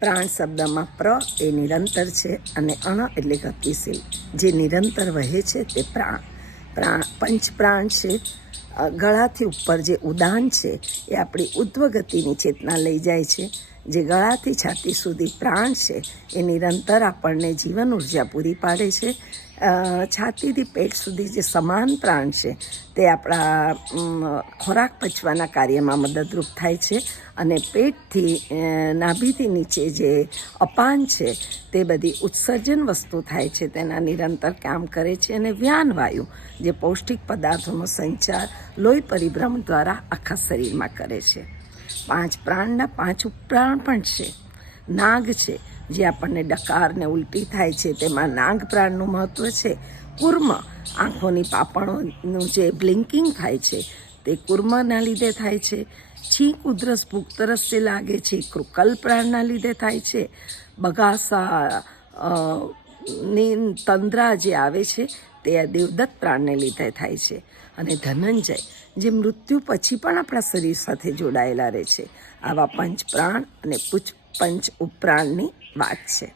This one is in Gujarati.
પ્રાણ શબ્દમાં પ્ર એ નિરંતર છે અને અણ એટલે ગતિશીલ. જે નિરંતર વહે છે તે પંચ પ્રાણ છે. ગળાથી ઉપર જે ઉદાન છે એ આપણી ઉધ્વ ગતિની ચેતના લઈ જાય છે. જે ગળાથી છાતી સુધી પ્રાણ છે એ નિરંતર આપણને જીવન ઉર્જા પૂરી પાડે છે. છાતીથી પેટ સુધી જે સમાન પ્રાણ છે તે આપણા ખોરાક પચવાના કાર્યમાં મદદરૂપ થાય છે અને પેટથી નાભીથી નીચે જે અપાન છે તે બધી ઉત્સર્જન વસ્તુ થાય છે તેના નિરંતર કામ કરે છે. અને વ્યાન વાયુ જે પૌષ્ટિક પદાર્થોનો સંચાર લોહી પરિભ્રમણ દ્વારા આખા શરીરમાં કરે છે. 5 પ્રાણના 5 ઉપપ્રાણ પણ છે. નાગ છે જે આપણને ડકાર ને ઉલટી થાય છે તેમાં નાગ પ્રાણનું મહત્ત્વ છે. કુર્મ આંખોની પાપણોનું જે બ્લિંકિંગ થાય છે તે કુર્મના લીધે થાય છે. છીંક ઉધરસ ભૂખ તરસ જે લાગે છે કૃકલ પ્રાણના લીધે થાય છે. બગાસા ની તંદ્રા જે આવે છે તે આ દેવદત્ત પ્રાણને લીધે થાય છે. અને ધનંજય જે મૃત્યુ પછી પણ આપણા શરીર સાથે જોડાયેલા રહે છે. આવા પંચ પ્રાણ અને પંચ ઉપપ્રાણની વાત છે.